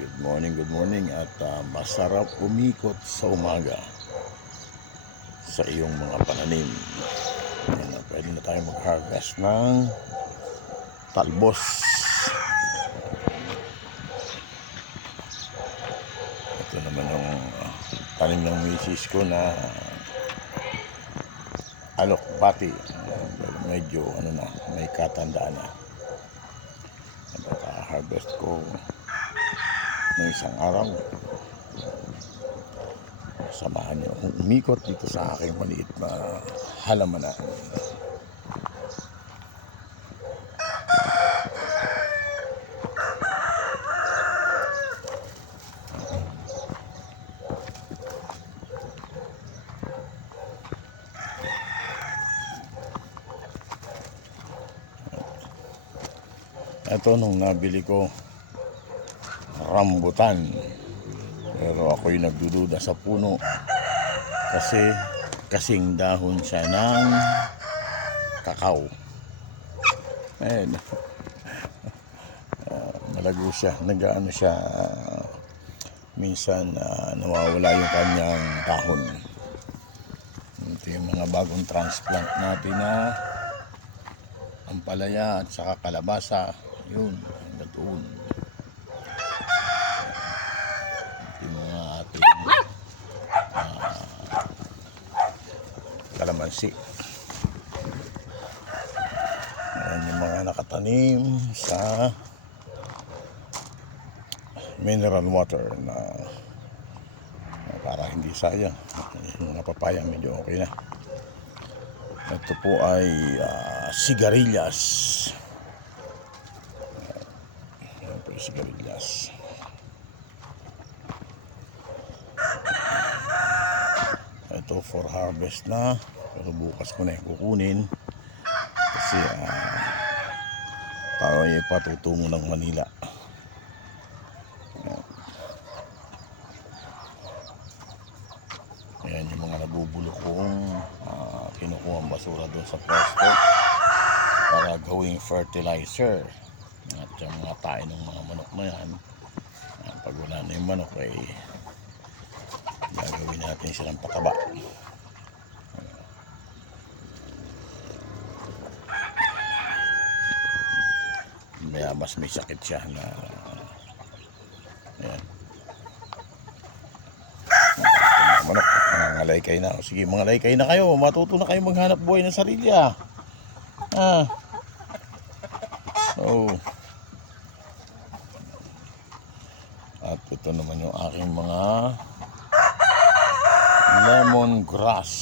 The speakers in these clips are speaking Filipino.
Good morning at masarap umikot sa umaga sa iyong mga pananim. Yan, pwede na tayo mag-harvest ng talbos. Ito naman yung tanim ng misis ko na alokbati. Medyo may katandaan na. Harvest ko ng isang araw. Samahan niyo akong umikot dito sa aking maliit na halamanan. Ito nung nabili ko rambutan, pero ako'y nagdududa sa puno kasi kasing dahon siya ng kakao. Ayan. Malago siya, nag-ano siya, minsan nawawala yung kanyang dahon. Ito yung mga bagong transplant natin na ampalaya at saka kalabasa. Yun, hanggang doon. Yung mga ating kalamansi. Ayan yung mga nakatanim sa mineral water na para hindi sayang. Yung mga papaya medyo okay na. Ito po ay sigarilyas. Ayan po yung sigarilyas. Ito for harvest na, pero bukas ko na yung kukunin kasi tayo ay patutungo ng Manila. Ayan yung mga nabubulok kong kinukuha ang basura doon sa pwesto para gawing fertilizer. At yung mga tae ng mga manok na yan, pag wala na yung manok ay gagawin natin silang pataba. Mas may sakit siya na ayan. Mga manok, mga laykay na. Sige, mga laykay na kayo, matuto na kayo maghanap buhay ng sarili. At ito naman yung aking mga lemongrass.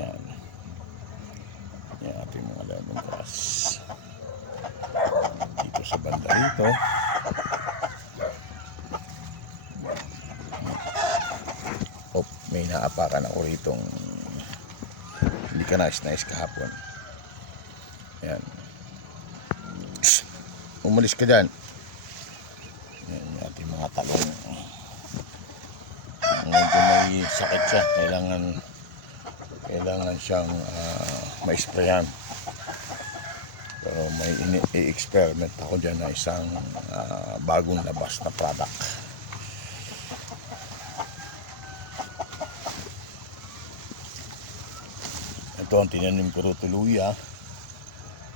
Yan. Yan ating mga lemongrass. Dito sa banda rito. May naapakan ako ritong hindi ka nais kahapon. Yan. Umalis ka dyan. Yan yung ating mga talong. Medyo may sakit siya. Kailangan siyang ma-sprayan. Pero may i-experiment ako dyan na isang bagong labas na product. Ito ang tinanim ko tuluya.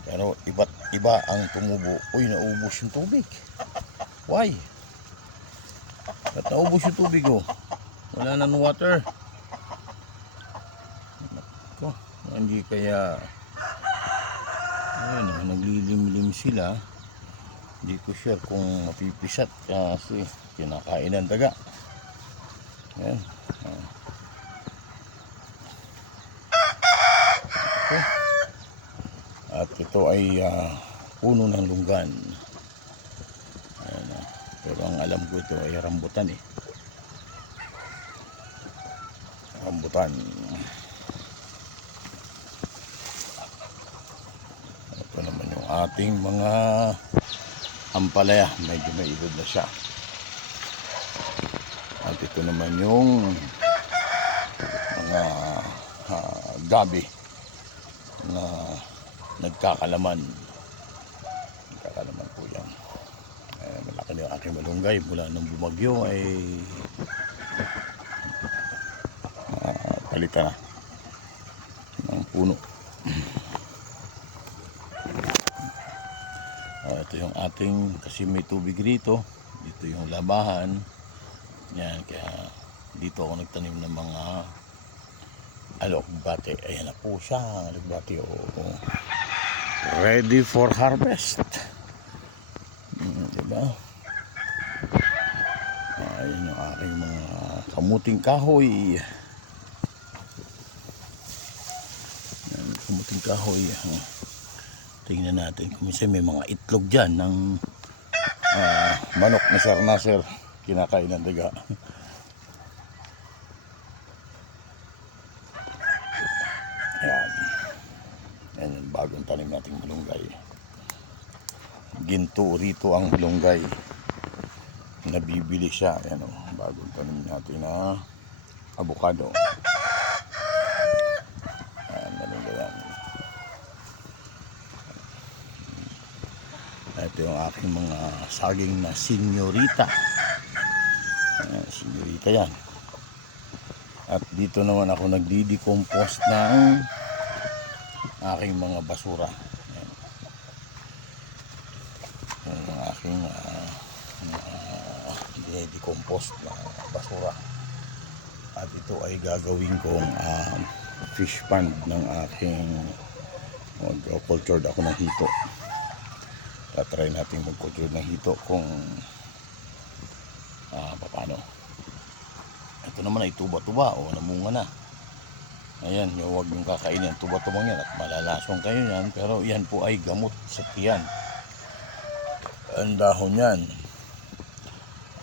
Pero iba ang tumubo. Uy, naubos yung tubig. Why? Ba't naubos yung tubig oh? Wala na ng water. Nako, hindi kaya ayun, naglilimlim sila. Hindi ko sure kung mapipisat kasi kinakain ng daga. Ayan. Okay. At ito ay puno ng lunggan. Ayan, pero ang alam ko ito ay rambutan rambutan. Ito naman yung ating mga ampalaya, medyo may edad na siya. At ito naman yung mga gabi na nagkakalaman po yan. Malaki Ano yung aking malunggay mula nung bumagyo ay palitan na ng puno. Ito yung ating, kasi may tubig rito, dito yung labahan yan, kaya dito ako nagtanim ng mga alokbate. Ayan na po siya, alokbate. Ready for harvest. Diba? Ayan yung aking mga kamuting kahoy. Ayan, kamuting kahoy. Tingnan natin kung may mga itlog dyan ng manok na Sir Nasser, kinakain ng daga. Ayan. Ayan yung bagong tanim nating malunggay. Ginto rito ang malunggay. Nabibili siya. Ayan o, bagong tanim natin na avocado. Ayan, malunggay yan. Ito yung aking mga saging na senyorita. Ayan, senyorita yan. At dito naman ako nagdi-decompose ng aking mga basura. Ayan. Yung aking i-decompose na basura. At ito ay gagawin kong fish pond ng aking mag-cultured ako ng hito. Tatry natin mag-culture ng hito kung paano. Ito naman ay tuba-tuba o namunga na. Ayan, huwag yung kakainin ang tuba-tubang yan at malalasong kayo yan. Pero yan po ay gamot sa tiyan. Ang dahon yan.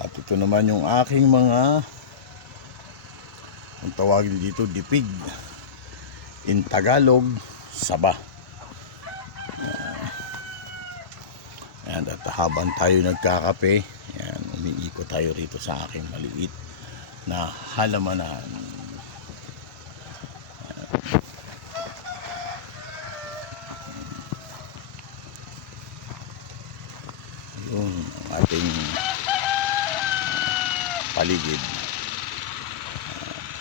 At ito naman yung aking mga, ang tawagin dito, dipig. In Tagalog, saba. Ayan, at habang tayo nagkakape, ayan, umiikot tayo rito sa aking maliit na halamanan. Yun ang ating paligid.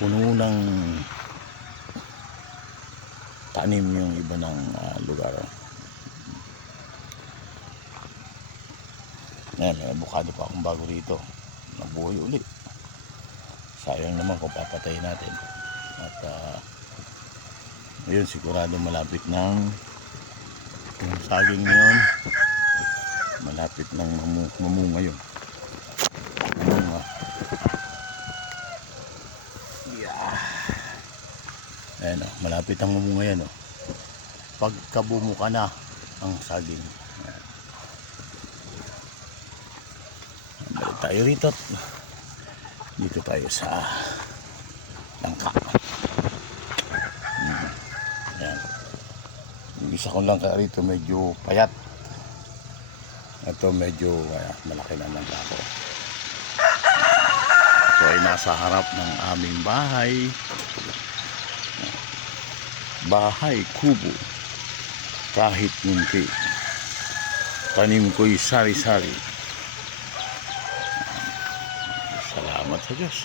Puno ng tanim yung iba ng lugar. Ayan, may avocado pa akong bago rito. Nabuhay uli. Sayang naman kung papatayin natin. At yun, sigurado malapit ng yung saging ngayon. Malapit ng mamunga yun. Mamunga. Yeah. Ayan o, malapit ang mamunga yan o. Pagkabumuka na ang saging. Ayan. Balik tayo rito. Dito tayo sa langka. Ayan. Yung isa kong langka rito medyo payat. Ito medyo malaki na langka ko. Ito ay nasa harap ng aming bahay. Bahay kubo. Kahit munti. Tanim ko'y sari-sari. Salamat sa Diyos.